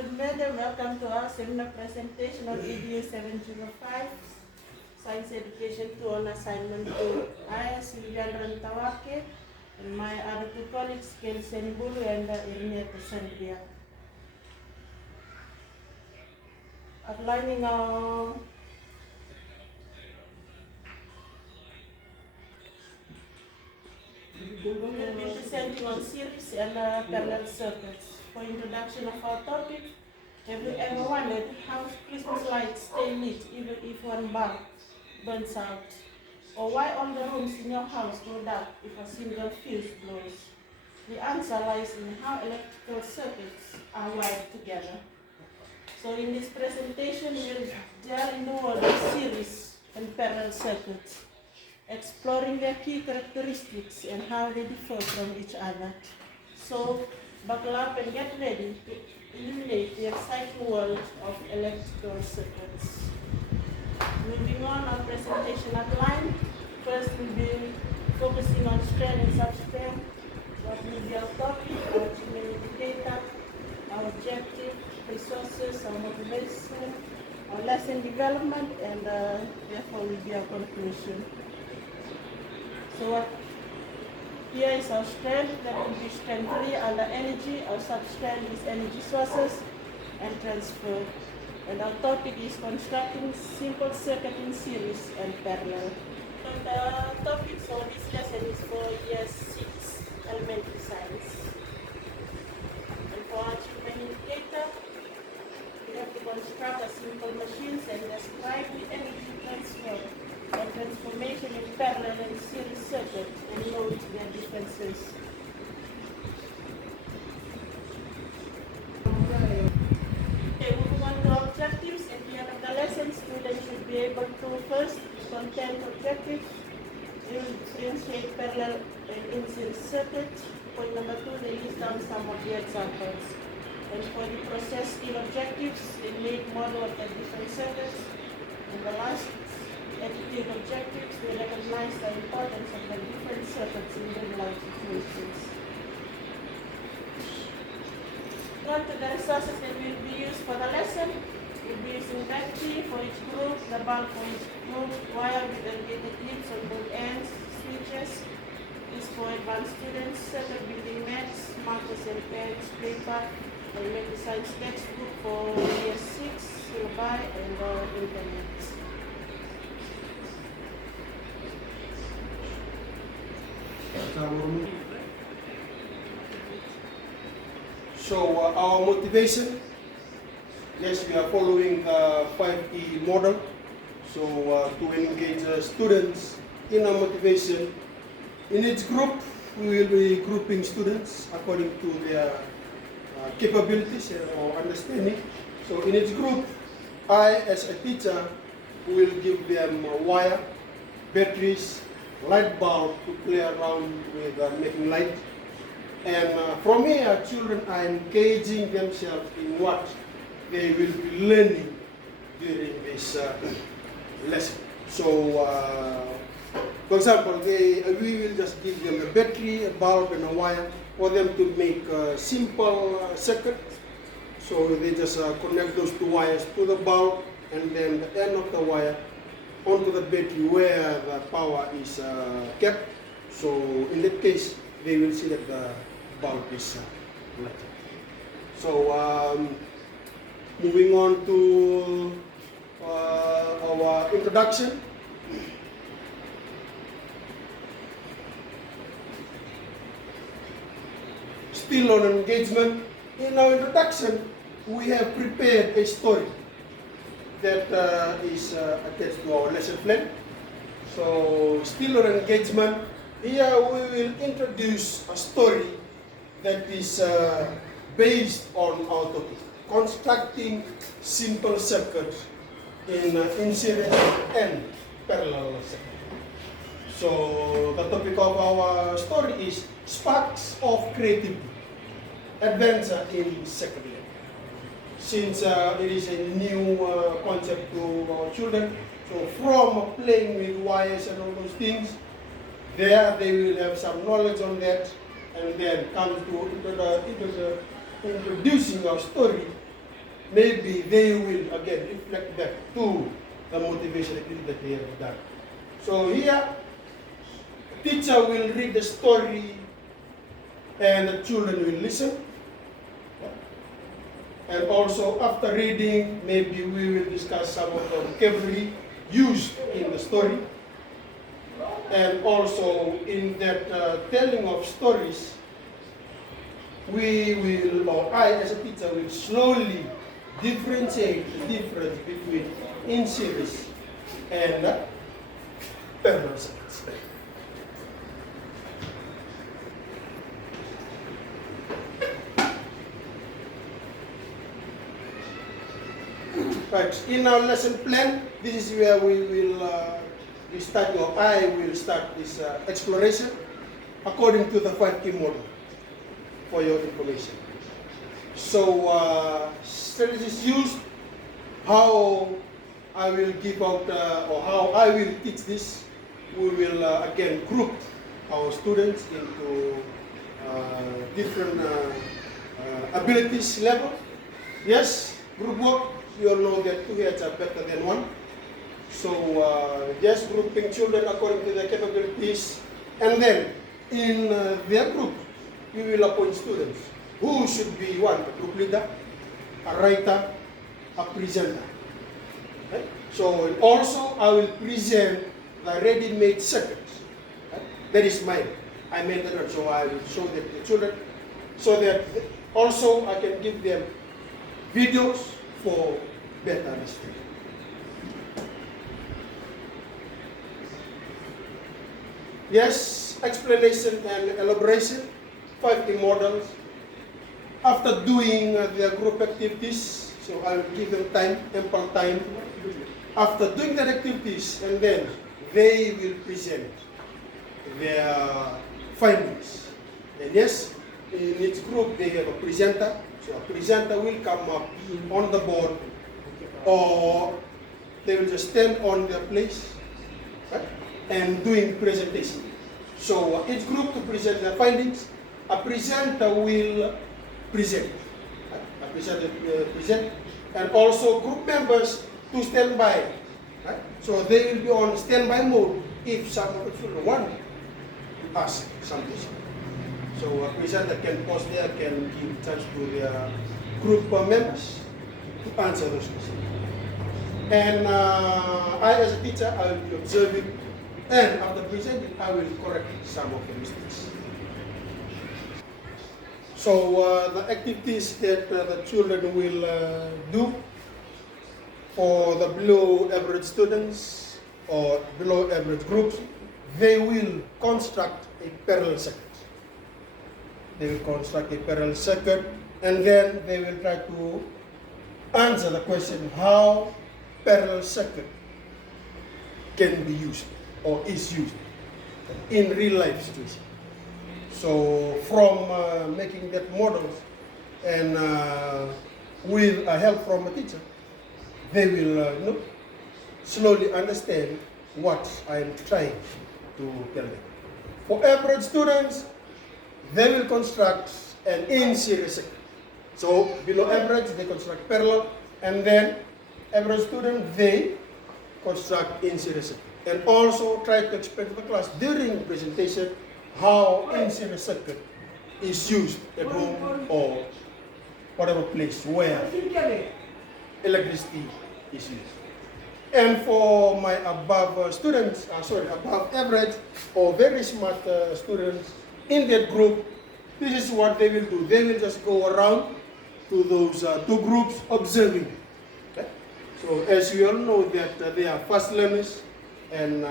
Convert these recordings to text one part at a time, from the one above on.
Good morning, welcome to our seminar presentation on EDU 705, Science Education 2 on Assignment 2. I am Sylvian Rantawake, and my other two colleagues, Ken Senbulu and Irneta Sandria. Outlining our we will be presenting on series and parallel circuits. For introduction of our topic, have you ever wondered how Christmas lights stay lit even if one bulb burns out? Or why all the rooms in your house go dark if a single fuse blows? The answer lies in how electrical circuits are wired together. So in this presentation, we'll delve in the world of series and parallel circuits, exploring their key characteristics and how they differ from each other. So buckle up and get ready to illuminate the exciting world of electrical circuits. Moving on, our presentation outline. First, we'll be focusing on strand and substrand. What will be our topic, our achievement indicator, our objective, resources, our motivation, our lesson development, and therefore will be our conclusion. So what here is our strand, that will be strand 3 under energy. Our substrand is energy sources and transfer. And our topic is constructing simple circuit in series and parallel. And the topic for this lesson is for year 6 elementary science. And for our achievement indicator, we have to construct a simple machines and describe the energy transfer and transformation in parallel and series circuit and note their differences. Okay, moving on to objectives. At the end of the lesson, students should be able to first content objectives, differentiate parallel and in series circuit. Point number 2, they list down some of the examples. And for the process skill objectives, they make model of the different circuits. And the last attitude objectives, we recognize the importance of the different circuits in real life situations. On to the resources that will be used for the lesson. We'll be using battery for each group, the bulb for each group, wire with elevated clips on both ends, switches. This for advanced students, circuit building maths, markers and pens, paper, elementary science textbook for year 6, syllabi, and internet. So our motivation, yes, we are following the 5E model. So to engage students in our motivation, in each group we will be grouping students according to their capabilities or understanding. So in each group, I as a teacher will give them wire, batteries, light bulb to play around with making light. And from here, children are engaging themselves in what they will be learning during this lesson. So, for example, we will just give them a battery, a bulb, and a wire for them to make a simple circuit. So they just connect those two wires to the bulb, and then the end of the wire onto the battery where the power is kept. So in that case, they will see that the bulb is lighted. So moving on to our introduction. Still on engagement. In our introduction, we have prepared a story that is attached to our lesson plan. So, still on engagement, here we will introduce a story that is based on our topic, constructing simple circuits in series and parallel circuit. So, the topic of our story is Sparks of Creativity, Adventure in Second Year. Since it is a new concept to our children, so from playing with wires and all those things, there they will have some knowledge on that, and then come to introducing our story maybe they will again reflect back to the motivation activity that they have done. So here, teacher will read the story and the children will listen. And also after reading, maybe we will discuss some of the vocabulary used in the story. And also in that telling of stories, we will, or I as a teacher will slowly differentiate the difference between in-series and parallel circuits. Right, in our lesson plan, this is where we will start, or I will start this exploration according to the 5 key model for your information. So, strategies used, how I will give out, or how I will teach this. We will again group our students into different abilities level. Yes, group work, we all know that 2 heads are better than 1. So just grouping children according to their capabilities, and then in their group, we will appoint students who should be one, a group leader, a writer, a presenter. Right? So also I will present the ready-made circuits. Right? That is mine. I made that up, so I will show them to the children, so that also I can give them videos for better understanding. Yes, explanation and elaboration, 5 key models. After doing their group activities, so I will give them time, ample time. After doing their activities, and then they will present their findings. And yes, in each group they have a presenter. So a presenter will come up on the board, or they will just stand on their place, right, and doing presentation. So each group to present their findings, a presenter will present. A presenter present, and also group members to stand by. Right? So they will be on standby mode if some of the children want to ask something. So a presenter can pause there, can give chance to their group members to answer those questions. And I as a teacher, I will be observing, and after presenting, I will correct some of the mistakes. So the activities that the children will do for the below average students or below average groups, they will construct a parallel circuit. They will construct a parallel circuit, and then they will try to answer the question how parallel circuit can be used or is used in real life situation. So from making that models and with help from a teacher, they will slowly understand what I am trying to tell them. For average students, they will construct an in-series circuit. So below average, they construct parallel, and then average student, they construct in-series circuit. And also try to explain to the class during presentation how in-series circuit is used at home or whatever place where electricity is used. And for my above students, above average or very smart students in that group, this is what they will do. They will just go around to those 2 groups observing. Okay? So as you all know that they are fast learners, and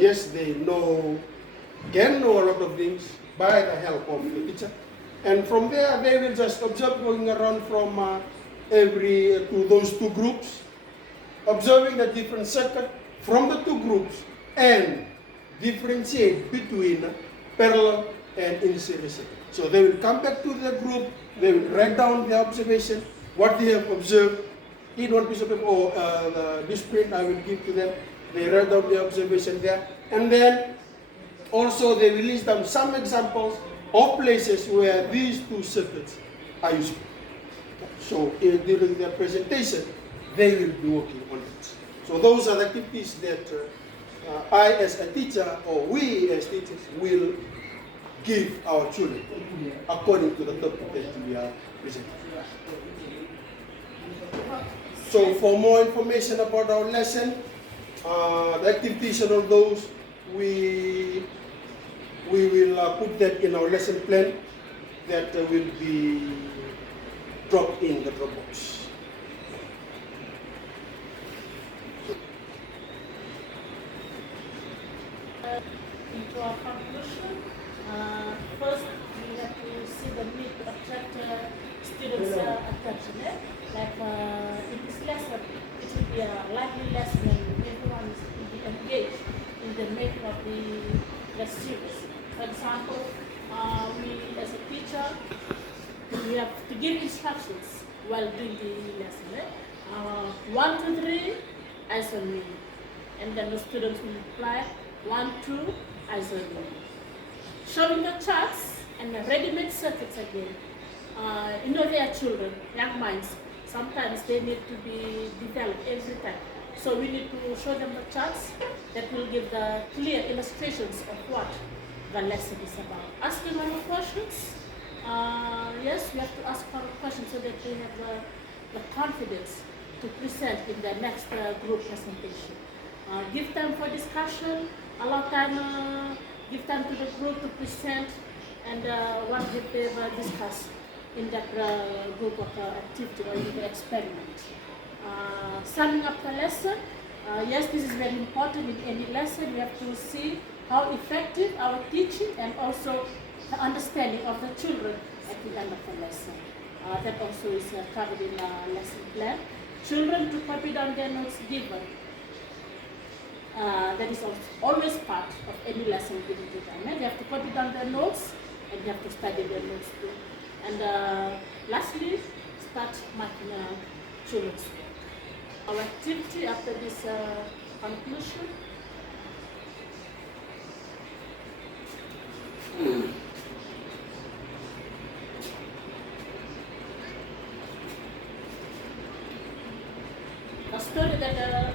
yes, they can know a lot of things by the help of the teacher. And from there, they will just observe going around from to those 2 groups, observing the different circuit from the 2 groups, and differentiate between parallel and in-series circuit. So they will come back to the group, they will write down their observation, what they have observed in one piece of paper, or this print I will give to them. They write down the observation there, and then also they will list down some examples of places where these 2 circuits are useful. So during their presentation, they will be working on it. So those are the activities that I as a teacher, or we as teachers, will give our children according to the topic that we are presenting. So for more information about our lesson, the activities and all those, we will put that in our lesson plan that will be dropped in the Dropbox. Into our conclusion, first we have to see the need to attract students' attention. Like in this lesson, it will be a lively lesson and everyone will be engaged in the making of the series. For example, we as a teacher, we have to give instructions while doing the lesson. 1, 2, 3, answer me. And then the students will reply 1, 2, answer me. Showing the charts and the ready-made circuits again. They are children, young minds. Sometimes they need to be developed every time. So we need to show them the charts that will give the clear illustrations of what the lesson is about. Asking more questions. Yes, we have to ask more questions so that they have the confidence to present in the next group presentation. Give time for discussion, allow time, give time to the group to present and what they've discussed in that group of activity or in the experiment. Summing up the lesson, yes, this is very important in any lesson. We have to see how effective our teaching and also the understanding of the children at the end of the lesson. That also is covered in the lesson plan. Children to copy down their notes given. That is always part of any lesson given to them. They have to copy down their notes and they have to study their notes too. And lastly, start marking children's work. Our activity after this conclusion. A story that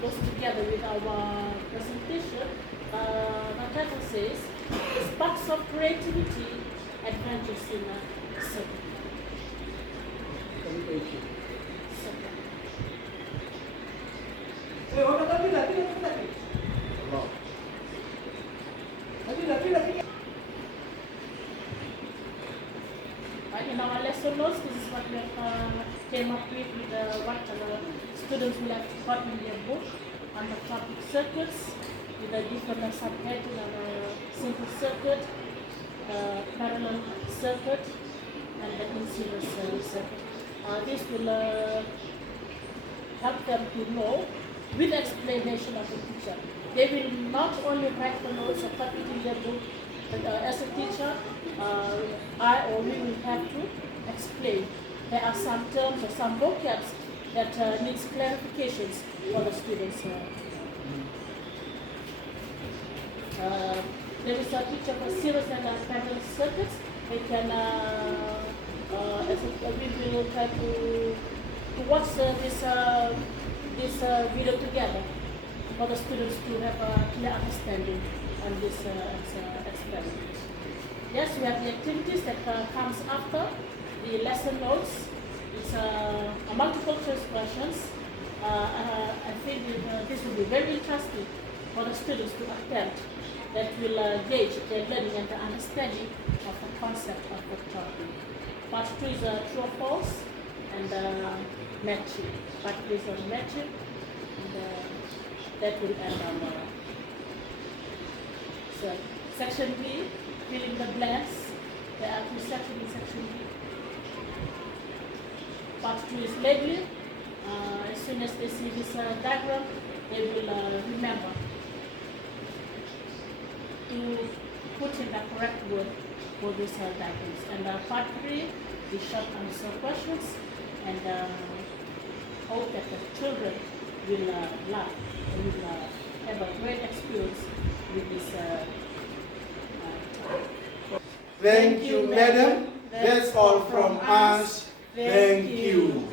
goes together with our presentation, the title says, Sparks of Creativity, Adventures in a Circle. In our lesson notes, this is what we have came up with what students will have to put in their book on the topic circuits with a different subheading on a simple circuit, parallel circuit, and the in-series circuit. This will help them to know with explanation of the teacher. They will not only write the notes or put it in their book, but as a teacher, I or we will have to explain. There are some terms or some vocabs that needs clarifications for the students. There is a picture of a series and parallel circuits. They can, we will try to watch this video together for the students to have a clear understanding on this experiment. Yes, we have the activities that comes after the lesson notes. It's a multiple choice questions. I think this will be very interesting for the students to attempt. That will gauge their learning and the understanding of the concept of the topic. Part 2 is true or false and matching. Part 3 is on matching, and that will end on so section B, filling the blanks. There are 2 sections in section B. Part 2 is labeling. As soon as they see this diagram, they will remember to put in the correct word for these diagrams. And part 3, the short answer questions, and hope that the children will learn and will have a great experience with this. Thank you, madam. That's all from us. Thank you.